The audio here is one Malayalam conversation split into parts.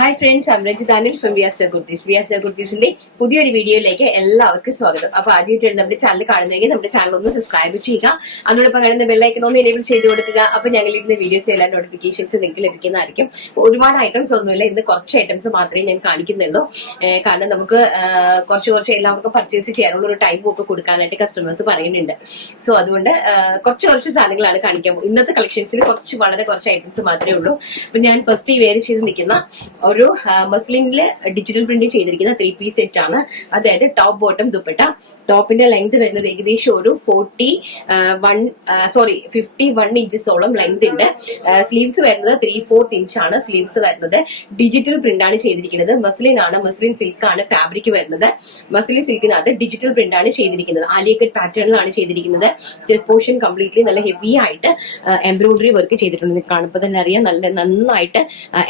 Hi friends, I am Ranjith Anil from Viaster Kurtis. Viaster കുർത്തീസിന്റെ പുതിയൊരു വീഡിയോയിലേക്ക് എല്ലാവർക്കും സ്വാഗതം. അപ്പൊ ആദ്യമായിട്ടാണ് നമ്മുടെ ചാനൽ കാണുന്നതെങ്കിൽ നമ്മുടെ ചാനൽ ഒന്ന് സബ്സ്ക്രൈബ് ചെയ്യുക. അതോടൊപ്പം കാണുന്ന ബെല്ലൈക്കൺ ഒന്ന് എനേബിൾ ചെയ്ത് കൊടുക്കുക. അപ്പൊ ഞങ്ങൾ ഇടുന്ന വീഡിയോസ് എല്ലാ നോട്ടിഫിക്കേഷൻസ് നിങ്ങൾക്ക് ലഭിക്കുന്നതായിരിക്കും. ഒരുപാട് ഐറ്റംസ് ഒന്നുമില്ല, ഇന്ന് കുറച്ച് ഐറ്റംസ് മാത്രമേ ഞാൻ കാണിക്കുന്നുള്ളൂ. കാരണം നമുക്ക് കുറച്ച് എല്ലാവർക്കും പർച്ചേസ് ചെയ്യാനുള്ള ഒരു ടൈം ഒക്കെ കൊടുക്കാനായിട്ട് കസ്റ്റമേഴ്സ് പറയുന്നുണ്ട്. സോ അതുകൊണ്ട് കുറച്ച് സാധനങ്ങളാണ് കാണിക്കാൻ പോകുന്നത്. ഇന്നത്തെ കളക്ഷൻസിൽ വളരെ കുറച്ച് ഐറ്റംസ് മാത്രമേ ഉള്ളൂ. അപ്പൊ ഞാൻ ഫസ്റ്റ് ഈ വെയർ ചെയ്ത് നിൽക്കുന്ന ഒരു മസ്ലിനില് ഡിജിറ്റൽ പ്രിന്റ് ചെയ്തിരിക്കുന്ന 3 പീസ് സെറ്റ് ആണ്. അതായത് ടോപ്പ് ബോട്ടം ദുപ്പട്ട. ടോപ്പിന്റെ ലെങ്ത് വരുന്നത് ഏകദേശം ഒരു 51 ഇഞ്ചസോളം ലെങ്ത് ഉണ്ട്. സ്ലീവ്സ് വരുന്നത് 3/4 ഇഞ്ചാണ് സ്ലീവ്സ് വരുന്നത്. ഡിജിറ്റൽ പ്രിന്റ് ആണ് ചെയ്തിരിക്കുന്നത്. മസ്ലിൻ ആണ്, മസ്ലിൻ സിൽക്ക് ആണ് ഫാബ്രിക് വരുന്നത്. മസ്ലിൻ സിൽക്കിനകത്ത് ഡിജിറ്റൽ പ്രിന്റ് ആണ് ചെയ്തിരിക്കുന്നത്. ആലിയക്കട്ട് പാറ്റേണിലാണ് ചെയ്തിരിക്കുന്നത്. ചെസ്റ്റ് പോർഷൻ കംപ്ലീറ്റ്ലി നല്ല ഹെവി ആയിട്ട് എംബ്രോയിഡറി വർക്ക് ചെയ്തിട്ടുണ്ട്. കാണുമ്പോൾ തന്നെ അറിയാം, നന്നായിട്ട്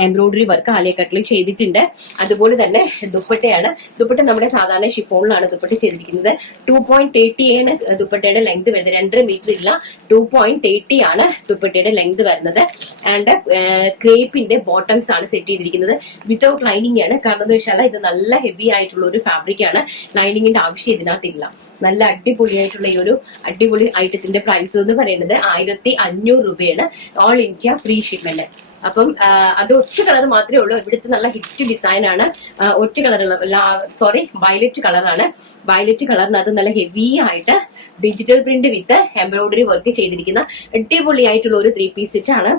എംബ്രോയിഡറി വർക്ക് ആലിയക്കട്ടിൽ ചെയ്തിട്ടുണ്ട്. അതുപോലെ തന്നെ ദുപ്പട്ടയാണ്. ദുപ്പട്ട നമ്മുടെ സാധാരണ ഷിഫോണിലാണ് ദുപ്പട്ട ചെയ്തിരിക്കുന്നത്. 2.80 ആണ് ദുപ്പട്ടയുടെ ലെങ്ത് വരുന്നത്. 2.5 മീറ്റർ ഇല്ല, 2.80 ആണ് ദുപ്പട്ടയുടെ ലെങ്ത് വരുന്നത്. ആൻഡ് ക്രേപ്പിന്റെ ബോട്ടംസ് ആണ് സെറ്റ് ചെയ്തിരിക്കുന്നത്. വിത്തൗട്ട് ലൈനിങ് ആണ്. കാരണം എന്ന് വെച്ചാൽ ഇത് നല്ല ഹെവി ആയിട്ടുള്ള ഒരു ഫാബ്രിക് ആണ്. ലൈനിങ്ങിന്റെ ആവശ്യം ഇതിനകത്തില്ല. നല്ല അടിപൊളിയായിട്ടുള്ള ഈ ഒരു അടിപൊളി ഐറ്റത്തിന്റെ പ്രൈസ് എന്ന് പറയുന്നത് 1500 രൂപയാണ്. All India free shipment. അപ്പം അത് ഒറ്റ കളർ മാത്രമേ ഉള്ളൂ. ഇവിടുത്തെ നല്ല ഹിറ്റ് ഡിസൈൻ ആണ്. ഒറ്റ കളറുള്ള വയലറ്റ് കളറാണ്. വയലറ്റ് കളറിനകത്ത് നല്ല ഹെവി ആയിട്ട് digital print with embroidery work ചെയ്തിരിക്കുന്ന അടിപൊളിയായിട്ടുള്ള ഒരു 3 പീസ് സെറ്റ് ആണ്.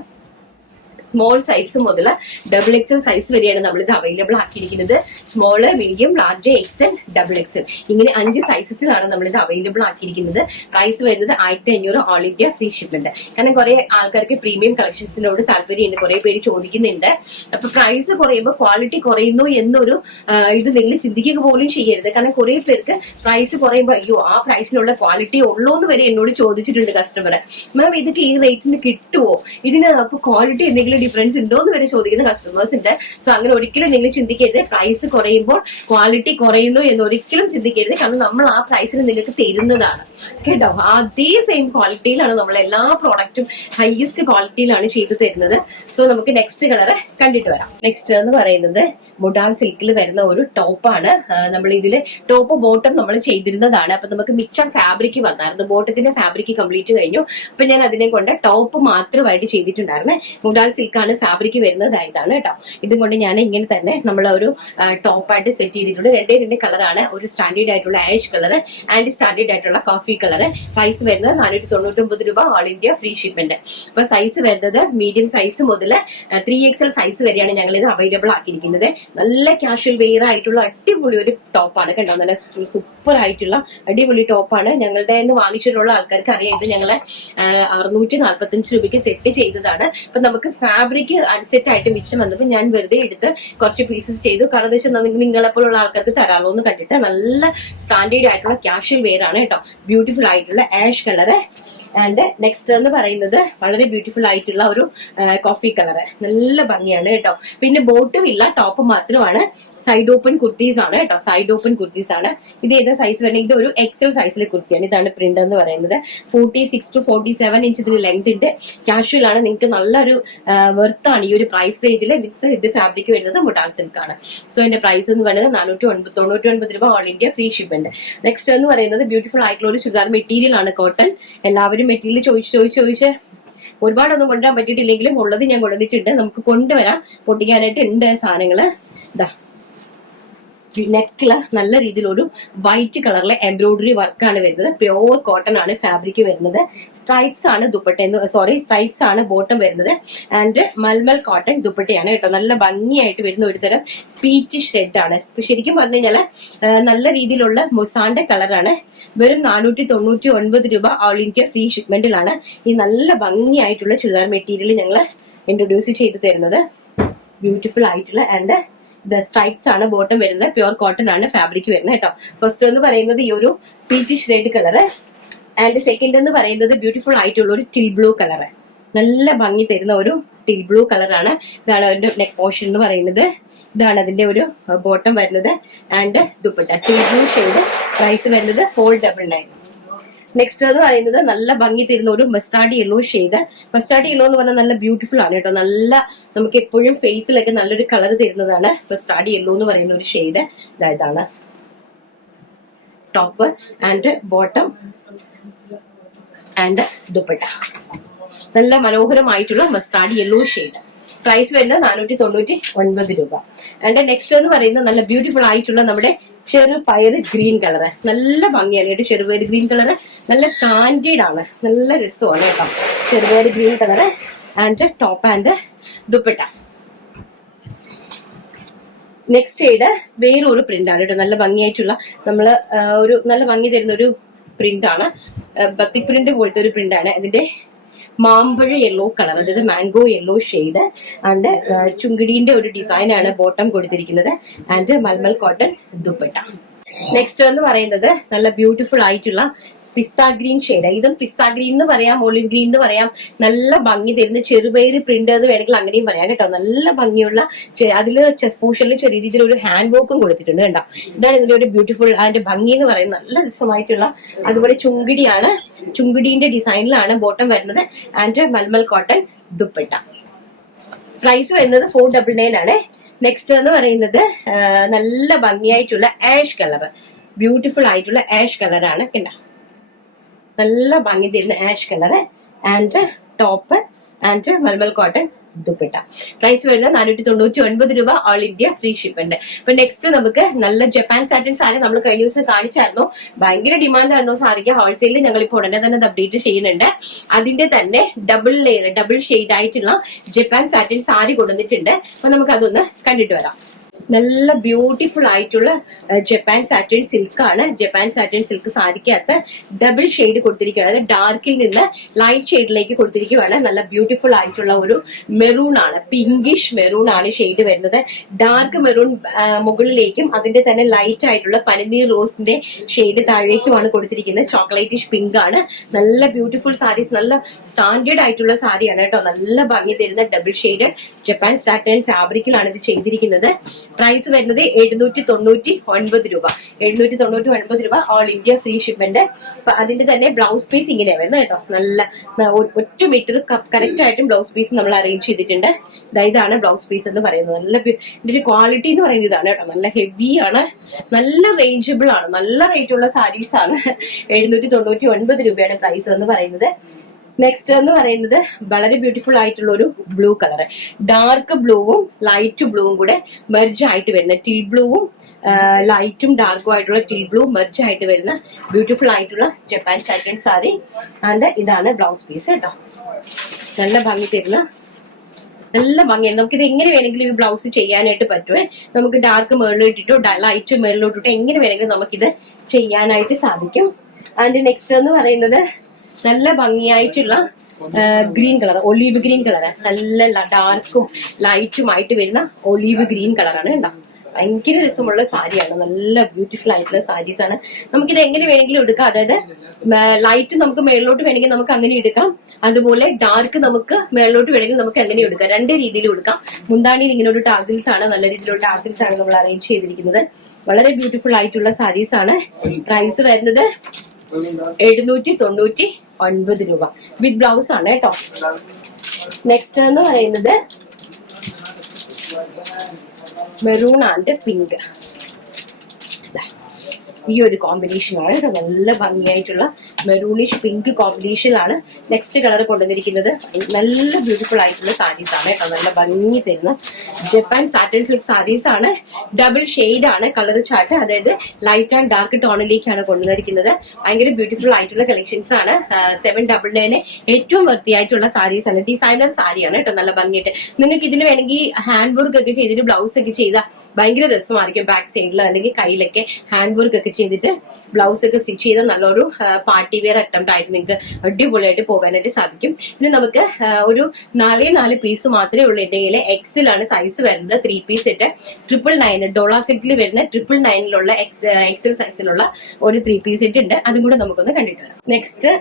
സ്മോൾ സൈസ് മുതൽ XXL സൈസ് വരെയാണ് നമ്മൾ ഇത് അവൈലബിൾ ആക്കിയിരിക്കുന്നത്. Small, medium, large, XL, XXL ഇങ്ങനെ 5 സൈസസിലാണ് നമ്മൾ ഇത് അവൈലബിൾ ആക്കിയിരിക്കുന്നത്. പ്രൈസ് വരുന്നത് 1500 ഓൾ ഇന്ത്യ ഫ്രീ ഷിപ്മെന്റ്. കാരണം കുറെ ആൾക്കാർക്ക് പ്രീമിയം കളക്ഷൻസിനോട് താല്പര്യമുണ്ട്. കുറെ പേര് ചോദിക്കുന്നുണ്ട്. അപ്പൊ പ്രൈസ് കുറയുമ്പോൾ ക്വാളിറ്റി കുറയുന്നു എന്നൊരു ഇത് നിങ്ങൾ ചിന്തിക്കുക പോലും ചെയ്യരുത്. കാരണം കുറെ പേർക്ക് പ്രൈസ് കുറയുമ്പോൾ അയ്യോ ആ പ്രൈസിനുള്ള ക്വാളിറ്റി ഉള്ളൂ എന്ന് വരെ എന്നോട് ചോദിച്ചിട്ടുണ്ട് കസ്റ്റമർ. മാം ഇതൊക്കെ ഈ റേറ്റിന് കിട്ടുമോ, ഇതിന് ക്വാളിറ്റി എന്തെങ്കിലും ഡിഫറൻസ് ഉണ്ടോ എന്ന് വരെ ചോദിക്കുന്ന കസ്റ്റമേഴ്സ് ഉണ്ട്. സോ അങ്ങനെ ഒരിക്കലും നിങ്ങൾ ചിന്തിക്കരുത് പ്രൈസ് കുറയുമ്പോൾ ക്വാളിറ്റി കുറയുന്നു എന്ന് ഒരിക്കലും ചിന്തിക്കരുത്. കാരണം നമ്മൾ ആ പ്രൈസിന് നിങ്ങൾക്ക് തരുന്നതാണ് കേട്ടോ. അതേ സെയിം ക്വാളിറ്റിയിലാണ് നമ്മൾ എല്ലാ പ്രോഡക്റ്റും ഹൈയസ്റ്റ് ക്വാളിറ്റിയിലാണ് ചെയ്തു തരുന്നത്. സോ നമുക്ക് നെക്സ്റ്റ് കളർ കണ്ടിട്ട് വരാം. നെക്സ്റ്റ് എന്ന് പറയുന്നത് മുഡാൽ സിൽക്കിൽ വരുന്ന ഒരു ടോപ്പാണ്. നമ്മൾ ഇതില് ടോപ്പ് ബോട്ടം നമ്മൾ ചെയ്തിരുന്നതാണ്. അപ്പൊ നമുക്ക് മിച്ചം ഫാബ്രിക് വന്നായിരുന്നു. ബോട്ടത്തിന്റെ ഫാബ്രിക് കംപ്ലീറ്റ് കഴിഞ്ഞു. അപ്പൊ ഞാൻ അതിനെ കൊണ്ട് ടോപ്പ് മാത്രമായിട്ട് ചെയ്തിട്ടുണ്ടായിരുന്നു. മുഡാൽ സിൽക്കാണ് ഫാബ്രിക് വരുന്നത്. ഇതാണ് കേട്ടോ. ഇതും കൊണ്ട് ഞാൻ ഇങ്ങനെ തന്നെ നമ്മൾ ഒരു ടോപ്പായിട്ട് സെറ്റ് ചെയ്തിട്ടുണ്ട്. 2 കളറാണ്. ഒരു സ്റ്റാൻഡേർഡ് ആയിട്ടുള്ള ആഷ് കളർ ആൻഡ് സ്റ്റാൻഡേർഡ് ആയിട്ടുള്ള കോഫി കളർ. പ്രൈസ് വരുന്നത് 499 രൂപ ഓൾ ഇന്ത്യ ഫ്രീ ഷിപ്മെന്റ്. അപ്പൊ സൈസ് വരുന്നത് മീഡിയം സൈസ് മുതൽ 3XL സൈസ് വരെയാണ് ഞങ്ങൾ ഇത് അവൈലബിൾ ആക്കിയിരിക്കുന്നത്. നല്ല കാഷ്വൽ വെയർ ആയിട്ടുള്ള അടിപൊളി ഒരു ടോപ്പാണ് കേട്ടോ. നല്ല സൂപ്പർ ആയിട്ടുള്ള അടിപൊളി ടോപ്പാണ്. ഞങ്ങളുടെ വാങ്ങിച്ചിട്ടുള്ള ആൾക്കാർക്ക് അറിയാം. ഇത് ഞങ്ങളെ 645 രൂപയ്ക്ക് സെറ്റ് ചെയ്തതാണ്. അപ്പൊ നമുക്ക് ഫാബ്രിക് അൺസെറ്റ് ആയിട്ട് മിച്ചം വന്നപ്പോൾ ഞാൻ വെറുതെ എടുത്ത് കുറച്ച് പീസസ് ചെയ്തു. കാരണം എന്താ വെച്ചാൽ നിങ്ങളെപ്പോലുള്ള ആൾക്കാർക്ക് തരാമോ എന്ന് കണ്ടിട്ട് നല്ല സ്റ്റാൻഡേർഡ് ആയിട്ടുള്ള കാഷ്വൽ വെയർ ആണ് കേട്ടോ. ബ്യൂട്ടിഫുൾ ആയിട്ടുള്ള ആഷ് കളർ. ആൻഡ് നെക്സ്റ്റ് എന്ന് പറയുന്നത് വളരെ ബ്യൂട്ടിഫുൾ ആയിട്ടുള്ള ഒരു കോഫി കളർ. നല്ല ഭംഗിയാണ് കേട്ടോ. പിന്നെ ബോട്ടും ഇല്ല, ടോപ്പ് മാത്രമാണ്. സൈഡ് ഓപ്പൺ കുർത്തീസ് ആണ് കേട്ടോ. സൈഡ് ഓപ്പൺ കുർത്തീസ് ആണ്. ഇത് ഏതാ സൈസ് വരുന്നത്? ഇത് ഒരു XL സൈസിലെ കുർത്തിയാണ്. ഇതാണ് പ്രിന്റ് എന്ന് പറയുന്നത്. 46 to 47 ഇഞ്ച് ഇതിന് ലെങ്ത് ഉണ്ട്. കാഷ്വൽ ആണ്. നിങ്ങൾക്ക് നല്ലൊരു വെർത്താണ് ഈ ഒരു പ്രൈസ് റേഞ്ചിൽ. ഇത് ഫാബ്രിക് വരുന്നത് മുഡാൽ സിൽക്ക് ആണ്. സോ ഇതിന്റെ പ്രൈസ് എന്ന് പറയുന്നത് 499 രൂപ all India free shipment. Next എന്ന് പറയുന്നത് ബ്യൂട്ടിഫുൾ ആയിട്ടുള്ള ഒരു ചുരിദാർ മെറ്റീരിയൽ ആണ്. കോട്ടൺ. എല്ലാവരും മെറ്റീരിയൽ ചോദിച്ച് ഒരുപാടൊന്നും കൊണ്ടുവരാൻ പറ്റിയിട്ടില്ലെങ്കിലും ഉള്ളത് ഞാൻ കൊണ്ടുവന്നിട്ടുണ്ട്. നമുക്ക് കൊണ്ടുവരാം. പൊട്ടിക്കാനായിട്ട് ഉണ്ട് സാധനങ്ങള്. ഇതാ നെക്കില് നല്ല രീതിയിലൊരു വൈറ്റ് കളറിലെ എംബ്രോയിഡറി വർക്കാണ് വരുന്നത്. പ്യോർ കോട്ടൺ ആണ് ഫാബ്രിക് വരുന്നത്. സ്ട്രൈപ്സ് ആണ് സ്ട്രൈപ്സ് ആണ് ബോട്ടം വരുന്നത്. ആൻഡ് മൽമൽ കോട്ടൺ ദുപ്പട്ടയാണ് കേട്ടോ. നല്ല ഭംഗിയായിട്ട് വരുന്ന ഒരു തരം പീച്ച് ഷെഡ് ആണ്. ശരിക്കും പറഞ്ഞു കഴിഞ്ഞാല് നല്ല രീതിയിലുള്ള മൊസാന്റെ കളറാണ്. വെറും 499 രൂപ ഓൾ ഇന്ത്യ ഫ്രീ ഷിപ്മെന്റിലാണ് ഈ നല്ല ഭംഗിയായിട്ടുള്ള ചുരിദാർ മെറ്റീരിയൽ ഞങ്ങൾ ഇൻട്രൊഡ്യൂസ് ചെയ്ത് തരുന്നത്. ബ്യൂട്ടിഫുൾ ആയിട്ടുള്ള ആൻഡ് സ്ട്രൈപ്സ് ആണ് ബോട്ടം വരുന്നത്. പ്യോർ കോട്ടൺ ആണ് ഫാബ്രിക് വരുന്നത് കേട്ടോ. ഫസ്റ്റ് എന്ന് പറയുന്നത് ഈ ഒരു peachish red colour. And second എന്ന് പറയുന്നത് ബ്യൂട്ടിഫുൾ ആയിട്ടുള്ള ഒരു ടിൽ ബ്ലൂ കളർ. നല്ല ഭംഗി തരുന്ന ഒരു ടിൽ ബ്ലൂ കളറാണ്. ഇതാണ് അതിന്റെ നെക്ക് പോർഷൻ എന്ന് പറയുന്നത്. ഇതാണ് അതിന്റെ ഒരു ബോട്ടം വരുന്നത്. And dupatta teal blue shade. Price വരുന്നത് 499. നെക്സ്റ്റ് എന്ന് പറയുന്നത് നല്ല ഭംഗി തരുന്ന ഒരു mustard yellow shade. Mustard yellow എന്ന് പറഞ്ഞാൽ നല്ല ബ്യൂട്ടിഫുൾ ആണ് കേട്ടോ. നല്ല നമുക്ക് എപ്പോഴും ഫേസിലൊക്കെ നല്ലൊരു കളർ തരുന്നതാണ് മസ്റ്റാർഡ് യെല്ലോ എന്ന് പറയുന്ന ഒരു ഷെയ്ഡ്. ഇതാണ് top and bottom and dupatta. നല്ല മനോഹരമായിട്ടുള്ള മസ്റ്റാർഡ് യെല്ലോ ഷെയ്ഡ്. പ്രൈസ് വരുന്നത് 499 രൂപ. ആൻഡ് നെക്സ്റ്റ് എന്ന് പറയുന്നത് നല്ല ബ്യൂട്ടിഫുൾ ആയിട്ടുള്ള നമ്മുടെ ചെറുപയർ ഗ്രീൻ കളറ്. നല്ല ഭംഗിയാണ് കേട്ടോ ചെറുപയർ ഗ്രീൻ കളറ്. നല്ല സ്റ്റാൻഡേർഡ് ആണ്, നല്ല രസമാണ് കേട്ടോ ചെറുപയർ green colour. And top and dupatta. Next shade വേറൊരു പ്രിന്റ് ആണ് കേട്ടോ. നല്ല ഭംഗിയായിട്ടുള്ള നമ്മള് ഒരു നല്ല ഭംഗി തരുന്ന ഒരു പ്രിന്റ് ആണ്. ബത്തിക് പ്രിന്റ് പോലത്തെ ഒരു പ്രിന്റ് ആണ്. ഇതിന്റെ മാമ്പഴ യെല്ലോ കളർ, അതായത് മാംഗോ യെല്ലോ ഷെയ്ഡ്. ആൻഡ് ചുങ്കിടീന്റെ ഒരു ഡിസൈൻ ആണ് ബോട്ടം കൊടുത്തിരിക്കുന്നത്. And mulmul cotton dupatta. Next എന്ന് പറയുന്നത് നല്ല ബ്യൂട്ടിഫുൾ ആയിട്ടുള്ള പിസ്ത ഗ്രീൻ ഷെയ്ഡ്. ഇതും പിസ്ത ഗ്രീൻ എന്ന് പറയാം, ഒലിവ് ഗ്രീൻ എന്ന് പറയാം. നല്ല ഭംഗി തരുന്ന ചെറുപയർ പ്രിന്റ് എന്ന് വേണമെങ്കിൽ അങ്ങനെയും പറയാം കേട്ടോ. നല്ല ഭംഗിയുള്ള അതില് ചെസ്റ്റ് പോർഷനിൽ ചെറിയ രീതിയിൽ ഒരു ഹാൻഡ് വർക്കും കൊടുത്തിട്ടുണ്ട് കേട്ടോ. ഇതാണ് ഇതിന്റെ ഒരു ബ്യൂട്ടിഫുൾ അതിന്റെ ഭംഗി എന്ന് പറയുന്നത്. നല്ല രസമായിട്ടുള്ള അതുപോലെ ചുങ്കിടിയാണ്, ചുങ്കിടീന്റെ ഡിസൈനിലാണ് ബോട്ടം വരുന്നത്. And mulmul cotton dupatta. Price വരുന്നത് 499 ആണ്. നെക്സ്റ്റ് എന്ന് പറയുന്നത് നല്ല ഭംഗിയായിട്ടുള്ള ആഷ് കളർ, ബ്യൂട്ടിഫുൾ ആയിട്ടുള്ള ആഷ് കളറാണ് കേട്ടോ. നല്ല ഭംഗി തരുന്ന ash colour. And top and mulmul cotton dupatta. Price വരുന്നത് 499 രൂപ. All India free shipment. അപ്പൊ നെക്സ്റ്റ് നമുക്ക് നല്ല ജപ്പാൻ സാറ്റിൻ സാരി നമ്മൾ കഴിഞ്ഞ ദിവസം കാണിച്ചായിരുന്നു. ഭയങ്കര ഡിമാൻഡ് ആയിരുന്നു സാരിക്ക്. ഹോൾസെയിലിൽ ഞങ്ങൾ ഇപ്പോൾ ഉടനെ തന്നെ അപ്ഡേറ്റ് ചെയ്യുന്നുണ്ട്. അതിന്റെ തന്നെ ഡബിൾ ലെയർ ഡബിൾ ഷെയ്ഡ് ആയിട്ടുള്ള ജപ്പാൻ സാറ്റിൻ സാരി കൊണ്ടുവന്നിട്ടുണ്ട്. അപ്പൊ നമുക്ക് അതൊന്ന് കണ്ടിട്ട് വരാം. നല്ല ബ്യൂട്ടിഫുൾ ആയിട്ടുള്ള ജപ്പാൻ സാറ്റിൻ സിൽക്ക് ആണ്. ജപ്പാൻ സാറ്റിൻ സിൽക്ക് സാരിക്കകത്ത് ഡബിൾ ഷെയ്ഡ് കൊടുത്തിരിക്കുകയാണ്. ഡാർക്കിൽ നിന്ന് ലൈറ്റ് ഷെയ്ഡിലേക്ക് കൊടുത്തിരിക്കുകയാണ്. നല്ല ബ്യൂട്ടിഫുൾ ആയിട്ടുള്ള ഒരു മെറൂൺ ആണ്, പിങ്കിഷ് മെറൂൺ ആണ് ഷെയ്ഡ് വരുന്നത്. ഡാർക്ക് മെറൂൺ മുകളിലേക്കും അതിന്റെ തന്നെ ലൈറ്റ് ആയിട്ടുള്ള പനിനീർ റോസിന്റെ ഷെയ്ഡ് താഴേക്കുമാണ് കൊടുത്തിരിക്കുന്നത്. ചോക്ലേറ്റിഷ് പിങ്ക് ആണ്. നല്ല ബ്യൂട്ടിഫുൾ സാരീസ്, നല്ല സ്റ്റാൻഡേർഡ് ആയിട്ടുള്ള സാരിയാണ് കേട്ടോ. നല്ല ഭംഗി തരുന്ന ഡബിൾ ഷെയ്ഡ് ജപ്പാൻ സാറ്റിൻ ഫാബ്രിക്കിലാണ് ഇത് ചെയ്തിരിക്കുന്നത്. പ്രൈസ് വരുന്നത് 799 രൂപ. 799 രൂപ. All India free shipment. അപ്പൊ അതിന്റെ തന്നെ ബ്ലൗസ് പീസ് ഇങ്ങനെയാ വരുന്നത് കേട്ടോ. നല്ല ഒറ്റ മീറ്റർ കറക്റ്റ് ആയിട്ടും ബ്ലൗസ് പീസ് നമ്മൾ അറേഞ്ച് ചെയ്തിട്ടുണ്ട്. ഇതാണ് ബ്ലൗസ് പീസ് എന്ന് പറയുന്നത്. നല്ല ഇതിന്റെ ഒരു ക്വാളിറ്റി എന്ന് പറയുന്നത് ഇതാണ് കേട്ടോ. നല്ല ഹെവി ആണ്, നല്ല റേഞ്ചബിൾ ആണ്, നല്ല റേറ്റ് ഉള്ള സാരീസ് ആണ്. 799 രൂപയാണ് പ്രൈസ് എന്ന് പറയുന്നത്. നെക്സ്റ്റ് എന്ന് പറയുന്നത് വളരെ ബ്യൂട്ടിഫുൾ ആയിട്ടുള്ള ഒരു ബ്ലൂ കളർ. ഡാർക്ക് ബ്ലൂവും ലൈറ്റ് ബ്ലൂവും കൂടെ മെർജ് ആയിട്ട് വരുന്ന, ടിൽ ബ്ലൂവും ലൈറ്റും ഡാർക്കും ആയിട്ടുള്ള ടിൽ ബ്ലൂ മെർജ് ആയിട്ട് വരുന്ന ബ്യൂട്ടിഫുൾ ആയിട്ടുള്ള ജപ്പാൻ സാറ്റിൻ സാരി. ആൻഡ് ഇതാണ് ബ്ലൗസ് പീസ് കേട്ടോ. നല്ല ഭംഗി തരുന്ന, നല്ല ഭംഗിയാണ്. നമുക്കിത് എങ്ങനെ വേണമെങ്കിലും ഈ ബ്ലൗസ് ചെയ്യാനായിട്ട് പറ്റുമേ. നമുക്ക് ഡാർക്ക് മേളിലിട്ടിട്ടോ ലൈറ്റ് മേളിലോട്ടിട്ടോ എങ്ങനെ വേണമെങ്കിലും നമുക്കിത് ചെയ്യാനായിട്ട് സാധിക്കും. ആൻഡ് നെക്സ്റ്റ് എന്ന് പറയുന്നത് നല്ല ഭംഗിയായിട്ടുള്ള green colour, olive green colour. നല്ല ഡാർക്കും ലൈറ്റും ആയിട്ട് വരുന്ന ഒലീവ് ഗ്രീൻ കളറാണ് കേട്ടോ. ഭയങ്കര രസമുള്ള സാരിയാണ്. നല്ല ബ്യൂട്ടിഫുൾ ആയിട്ടുള്ള സാരീസ് ആണ്. നമുക്കിത് എങ്ങനെ വേണമെങ്കിലും എടുക്കാം. അതായത് ലൈറ്റ് നമുക്ക് മേളിലോട്ട് വേണമെങ്കിൽ നമുക്ക് അങ്ങനെ എടുക്കാം. അതുപോലെ ഡാർക്ക് നമുക്ക് മേളിലോട്ട് വേണമെങ്കിൽ നമുക്ക് അങ്ങനെ എടുക്കാം. രണ്ട് രീതിയിലും എടുക്കാം. മുന്താണിയിൽ ഇങ്ങനെ ഒരു ടാസിൽസ് ആണ്, നല്ല രീതിയിലുള്ള ടാസിൽസ് ആണ് നമ്മൾ അറേഞ്ച് ചെയ്തിരിക്കുന്നത്. വളരെ ബ്യൂട്ടിഫുൾ ആയിട്ടുള്ള സാരീസ് ആണ്. പ്രൈസ് വരുന്നത് 799 രൂപ വിത്ത് ബ്ലൗസ് ആണ് കേട്ടോ. നെക്സ്റ്റ് എന്ന് പറയുന്നത് മെറൂൺ ആൻഡ് പിങ്ക്. ഈ ഒരു കോമ്പിനേഷൻ ആണ് കേട്ടോ. നല്ല ഭംഗിയായിട്ടുള്ള മെറൂണിഷ് പിങ്ക് കോമ്പിനേഷൻ ആണ് നെക്സ്റ്റ് കളർ കൊണ്ടുവന്നിരിക്കുന്നത്. നല്ല ബ്യൂട്ടിഫുൾ ആയിട്ടുള്ള സാരീസ് ആണ് കേട്ടോ. നല്ല ഭംഗി തരുന്ന ജപ്പാൻ സാറ്റിൻ സിൽക്ക് സാരീസ് ആണ്. ഡബിൾ ഷെയ്ഡ് ആണ് കളർ ചാർട്ട്. അതായത് ലൈറ്റ് ആൻഡ് ഡാർക്ക് ടോണിലേക്കാണ് കൊണ്ടുവന്നിരിക്കുന്നത്. ഭയങ്കര ബ്യൂട്ടിഫുൾ ആയിട്ടുള്ള കളക്ഷൻസ് ആണ്. 799 ഏറ്റവും വൃത്തിയായിട്ടുള്ള സാരീസ് ആണ്. ഡിസൈനർ സാരിയാണ് കേട്ടോ. നല്ല ഭംഗിയായിട്ട് നിങ്ങൾക്ക് ഇതിന് വേണമെങ്കിൽ ഹാൻഡ് വർക്ക് ഒക്കെ ചെയ്തിട്ട് ബ്ലൗസ് ഒക്കെ ചെയ്താൽ ഭയങ്കര രസമായിരിക്കും. ബാക്ക് സൈഡിലോ അല്ലെങ്കിൽ കയ്യിലൊക്കെ ഹാൻഡ് വർക്ക് ഒക്കെ ചെയ്തിട്ട് ബ്ലൗസ് ഒക്കെ സ്റ്റിച്ച് ചെയ്ത നല്ലൊരു പാർട്ടി വെയർ അറ്റംപ്റ്റ് ആയിട്ട് നിങ്ങൾക്ക് അടിപൊളിയായിട്ട് പോകാനായിട്ട് സാധിക്കും. പിന്നെ നമുക്ക് ഒരു 4 പീസ് മാത്രമേ ഉള്ളൂ. എന്തെങ്കിൽ എക്സിൽ ആണ് സൈസ് വരുന്നത്. 3 പീസ് സെറ്റ് 999 ഡോള സിൽക്കിൽ വരുന്ന 999 എക്സൽ സൈസിലുള്ള ഒരു 3 പീസ് സെറ്റ് ഉണ്ട്. അതും കൂടെ നമുക്കൊന്ന് കണ്ടിട്ട് വരാം. നെക്സ്റ്റ്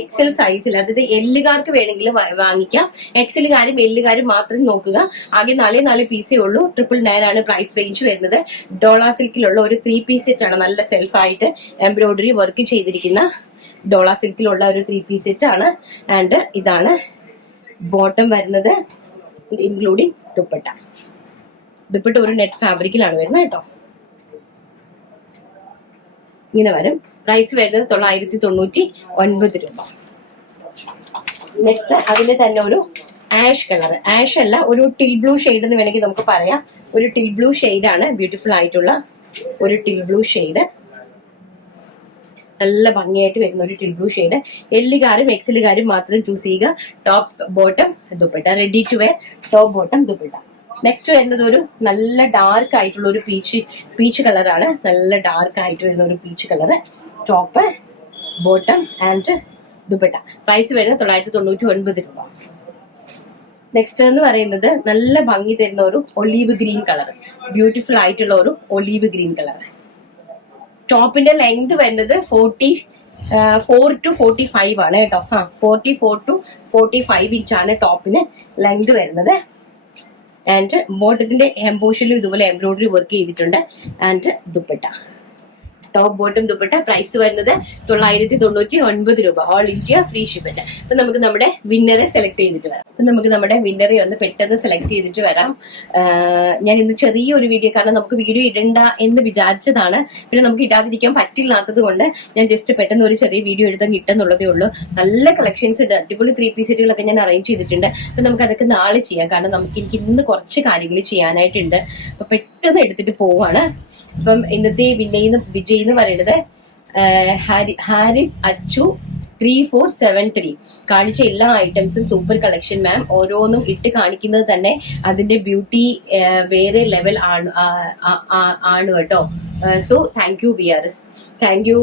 എക്സൽ സൈസിൽ, അതായത് എല്ലുകാർക്ക് വേണമെങ്കിൽ വാങ്ങിക്കാം. എക്സലുകാരും എല്ലുകാരും മാത്രം നോക്കുക. ആകെ 4 പീസേ ഉള്ളൂ. 999 ആണ് പ്രൈസ് റേഞ്ച് വരുന്നത്. ഡോള സിൽക്കിലുള്ള ഒരു 3 പീസ് സെറ്റ് ആണ്. നല്ല സെൽഫ് ആയിട്ട് എംബ്രോയിഡറി വർക്ക് ചെയ്തിരിക്കുന്ന ഡോള സിൽക്കിലുള്ള ഒരു 3-piece സെറ്റ് ആണ്. ആൻഡ് ഇതാണ് ബോട്ടം വരുന്നത്, ഇൻക്ലൂഡിങ് ദുപ്പട്ട. ദുപ്പട്ട ഒരു നെറ്റ് ഫാബ്രിക്കിലാണ് വരുന്നത് കേട്ടോ. ഇങ്ങനെ വരും. പ്രൈസ് വരുന്നത് 999 രൂപ. നെക്സ്റ്റ് അതിൽ തന്നെ ഒരു ആഷ് കളർ, ആഷ് അല്ല, ഒരു ടിൽ ബ്ലൂ ഷെയ്ഡ് എന്ന് വേണമെങ്കിൽ നമുക്ക് പറയാം. ഒരു ടിൽ ബ്ലൂ ഷെയ്ഡാണ്, ബ്യൂട്ടിഫുൾ ആയിട്ടുള്ള ഒരു ടിൽ ബ്ലൂ ഷെയ്ഡ്, നല്ല ഭംഗിയായിട്ട് വരുന്ന ഒരു ടിൽ ബ്ലൂ ഷെയ്ഡ്. എല്ലുകാരും എക്സലുകാരും മാത്രം ചൂസ് ചെയ്യുക. Top bottom dupatta, ready to wear top bottom dupatta. Next വരുന്നത് ഒരു നല്ല ഡാർക്ക് ആയിട്ടുള്ള ഒരു പീച്ച് കളറാണ്, നല്ല ഡാർക്ക് ആയിട്ട് വരുന്ന ഒരു peach colour. Top bottom and dupatta. Price വരുന്നത് 999 രൂപ. നെക്സ്റ്റ് എന്ന് പറയുന്നത് നല്ല ഭംഗി തരുന്ന ഒരു ഒലീവ് ഗ്രീൻ കളർ, ബ്യൂട്ടിഫുൾ ആയിട്ടുള്ള ഒരു ഒലീവ് ഗ്രീൻ കളർ. ടോപ്പിന്റെ ലെങ്ത് വരുന്നത് 44 to 45 ആണ് കേട്ടോ. 44 to 45 ഇഞ്ചാണ് ടോപ്പിന് ലെങ്ത് വരുന്നത്. ആൻഡ് ബോട്ടത്തിന്റെ എംബോഷനിലും ഇതുപോലെ എംബ്രോയിഡറി വർക്ക് ചെയ്തിട്ടുണ്ട്. And dupatta, top bottom dupatta. Price വരുന്നത് 999 രൂപ. All India free shipment. അപ്പൊ നമുക്ക് നമ്മുടെ വിന്നറെ സെലക്ട് ചെയ്തിട്ട് വരാം. അപ്പൊ നമുക്ക് നമ്മുടെ വിന്നറെ ഒന്ന് പെട്ടെന്ന് സെലക്ട് ചെയ്തിട്ട് വരാം. ഞാൻ ഇന്ന് ചെറിയൊരു വീഡിയോ, കാരണം നമുക്ക് വീഡിയോ ഇടണ്ട എന്ന് വിചാരിച്ചതാണ്, പിന്നെ നമുക്ക് ഇടാതിരിക്കാൻ പറ്റില്ലാത്തത് കൊണ്ട് ഞാൻ ജസ്റ്റ് പെട്ടെന്ന് ഒരു ചെറിയ വീഡിയോ എടുത്താൽ കിട്ടുന്നുള്ളതേ ഉള്ളൂ. നല്ല കളക്ഷൻസ് ഉണ്ട്, അടിപൊളി 3-piece സെറ്റുകളൊക്കെ ഞാൻ അറേഞ്ച് ചെയ്തിട്ടുണ്ട്. അപ്പൊ നമുക്ക് അതൊക്കെ നാളെ ചെയ്യാം, കാരണം എനിക്ക് ഇന്ന് കുറച്ച് കാര്യങ്ങൾ ചെയ്യാനായിട്ടുണ്ട്. അപ്പൊ പെട്ടെന്ന് എടുത്തിട്ട് പോവാണ്. അപ്പം ഇന്നത്തെ വിജയ് എന്ന് പറയുന്നത് ഹാരിസ് അച്ചു 3473. കാണിച്ച എല്ലാ ഐറ്റംസും സൂപ്പർ കളക്ഷൻ മാം. ഓരോന്നും ഇട്ട് കാണിക്കുന്നത് തന്നെ അതിന്റെ ബ്യൂട്ടി വേറെ ലെവൽ ആണ് കേട്ടോ. So thank you VRS, thank you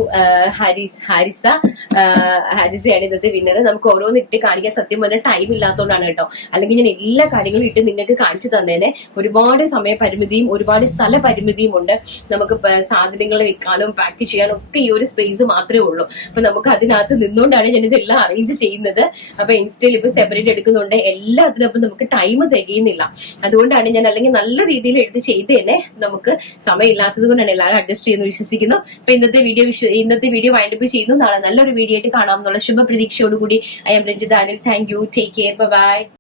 ഹാരിസയാണ് ഇന്നത്തെ വിന്നർ. നമുക്ക് ഓരോന്ന് ഇട്ട് കാണിക്കാൻ സത്യം പറഞ്ഞാൽ ടൈം ഇല്ലാത്തതുകൊണ്ടാണ് കേട്ടോ. അല്ലെങ്കിൽ ഞാൻ എല്ലാ കാര്യങ്ങളും ഇട്ട് നിങ്ങൾക്ക് കാണിച്ചു തന്നേനെ. ഒരുപാട് സമയ പരിമിതിയും ഒരുപാട് സ്ഥല പരിമിതിയും ഉണ്ട്. നമുക്ക് സാധനങ്ങൾ വെക്കാനും പാക്ക് ചെയ്യാനും ഒക്കെ ഈ ഒരു സ്പേസ് മാത്രമേ ഉള്ളൂ. അപ്പൊ നമുക്ക് അതിനകത്ത് നിന്നുകൊണ്ടാണ് ഞാൻ ഇതെല്ലാം അറേഞ്ച് ചെയ്യുന്നത്. അപ്പൊ ഇൻസ്റ്റയിൽ ഇപ്പൊ സെപ്പറേറ്റ് എടുക്കുന്നുണ്ട്, എല്ലാത്തിനൊപ്പം നമുക്ക് ടൈം തികയുന്നില്ല. അതുകൊണ്ടാണ് ഞാൻ, അല്ലെങ്കിൽ നല്ല രീതിയിൽ എടുത്ത് ചെയ്ത് തന്നെ നമുക്ക് സമയം ഇല്ലാത്തത് കൊണ്ടാണ് എല്ലാവരും അഡ്ജസ്റ്റ് ചെയ്യുന്നു വിശ്വസിക്കുന്നു. അപ്പൊ ഇന്നത്തെ വീഡിയോ വൈൻഡപ്പ് ചെയ്യുന്നു. നാളെ നല്ലൊരു വീഡിയോ ആയിട്ട് കാണാമെന്നുള്ള ശുഭ പ്രതീക്ഷയോടുകൂടി I am Ranjith Anil. Thank you, take care, by.